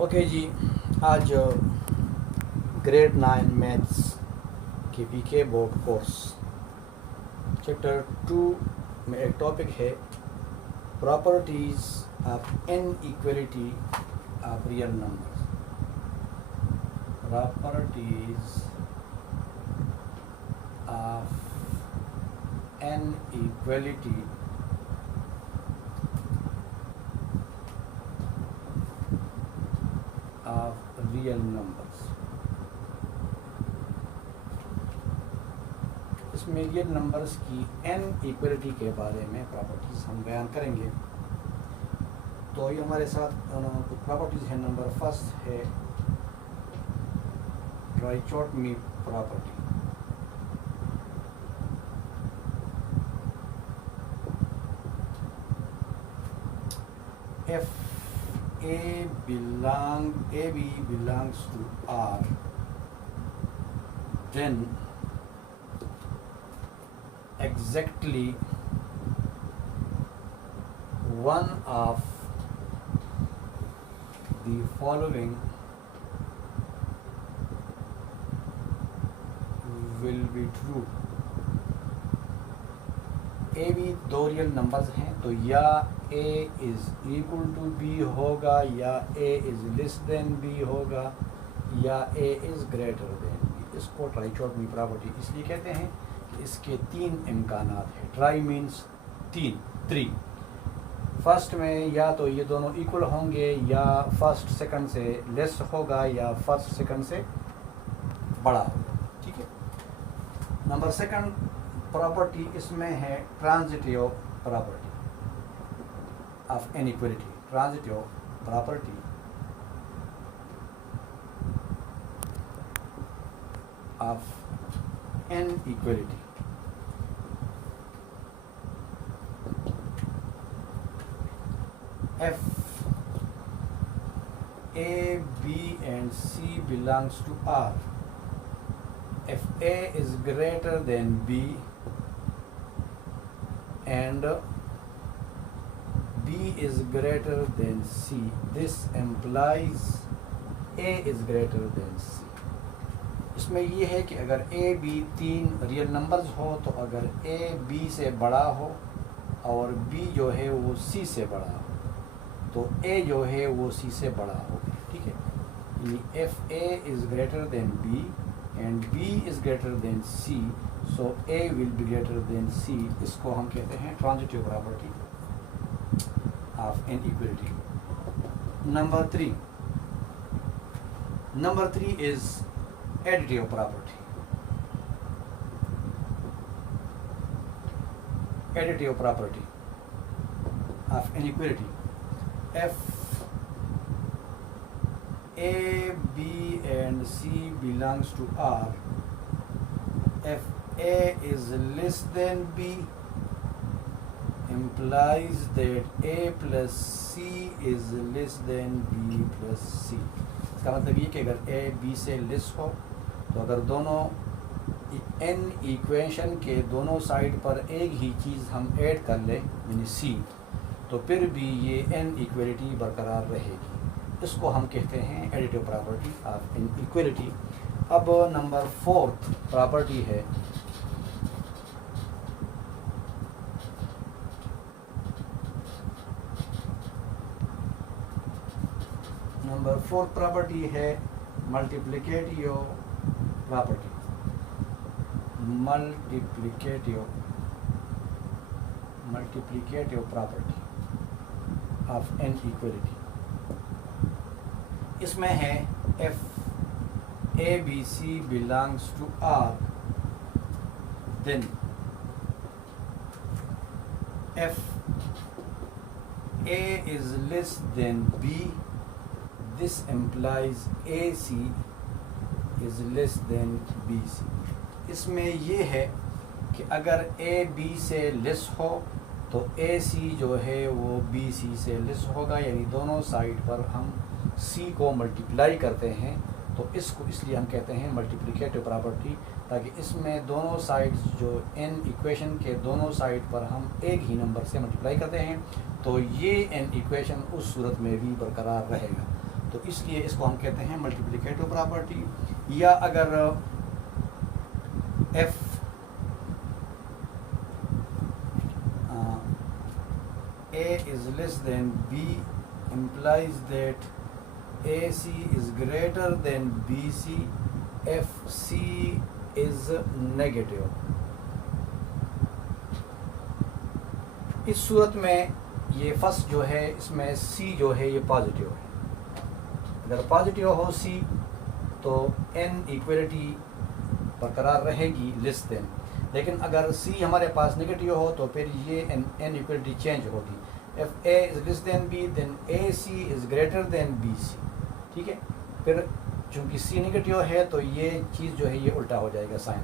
Okay जी, आज grade 9 maths के पीके board course chapter 2 में एक टॉपिक है properties of inequality of real numbers. Properties of inequality of real numbers. इसमें real numbers की इनइक्वालिटी के बारे में प्रॉपर्टीज हम बयान करेंगे। तो ये हमारे साथ कुछ प्रॉपर्टीज है। नंबर फर्स्ट है ट्राइचोटमी property. If AB belongs to R, then exactly one of the following will be true। A B दो रियल नंबर्स हैं, तो या A is equal to B होगा, या A is less than B होगा, या A is greater than B. इसको trichotomy property इसलिए कहते हैं कि इसके तीन इम्कानात हैं। ट्राई मीन्स तीन, थ्री। फर्स्ट में या तो ये दोनों इक्वल होंगे, या फर्स्ट सेकंड से लेस होगा, या फर्स्ट सेकंड से बड़ा होगा। ठीक है। नंबर सेकंड प्रॉपर्टी इसमें है transitive property of inequality. Transitive property of inequality. If A, B and C belongs to R, if A is greater than B and B is greater than C, this implies A is greater than C। इसमें ये है कि अगर A, B तीन real numbers हो, तो अगर A B से बड़ा हो और B जो है वो C से बड़ा हो, तो A जो है वो C से बड़ा होगा। ठीक है। If A is greater than B and B is greater than C, so A will be greater than C। इसको हम कहते हैं transitive property of inequality. Number three is additive property. Additive property of inequality. If A, B and C belongs to R, if A is less than B, implies that A plus C is less than B plus C। इसका मतलब ये कि अगर A B से less हो, तो अगर दोनों n इक्वेशन के दोनों साइड पर एक ही चीज़ हम ऐड कर लें, यानी C, तो फिर भी ये इनइक्वालिटी बरकरार रहेगी। इसको हम कहते हैं एडिटिव प्रॉपर्टी ऑफ इनइक्वालिटी। अब नंबर फोर्थ प्रॉपर्टी है multiplicative property. Multiplicative property of inequality. इसमें है if A B C belongs to R, then if A is less than B, this implies AC is less than BC। इसमें ये है कि अगर A B से less हो, तो AC जो है वो BC से लेस होगा, यानी दोनों साइड पर हम C को मल्टीप्लाई करते हैं, तो इसको इसलिए हम कहते हैं मल्टीप्लिकेटिव प्रॉपर्टी, ताकि इसमें दोनों साइड्स जो n इक्वेशन के दोनों साइड पर हम एक ही नंबर से मल्टीप्लाई करते हैं, तो ये n इक्वेशन उस सूरत में भी बरकरार रहेगा। तो इसलिए इसको हम कहते हैं मल्टीप्लिकेटिव प्रॉपर्टी। या अगर F A is less than B implies that AC is greater than BC, FC is negative। इस सूरत में ये फर्स्ट जो है इसमें C जो है ये पॉजिटिव है। अगर पॉजिटिव हो C तो N इक्वलिटी बरकरार रहेगी लेस देन, लेकिन अगर C हमारे पास नेगेटिव हो तो फिर ये N इक्वलिटी चेंज होगी। If A is less than B then AC is greater than BC। ठीक है, फिर चूंकि C नेगेटिव है तो ये चीज़ जो है ये उल्टा हो जाएगा साइन।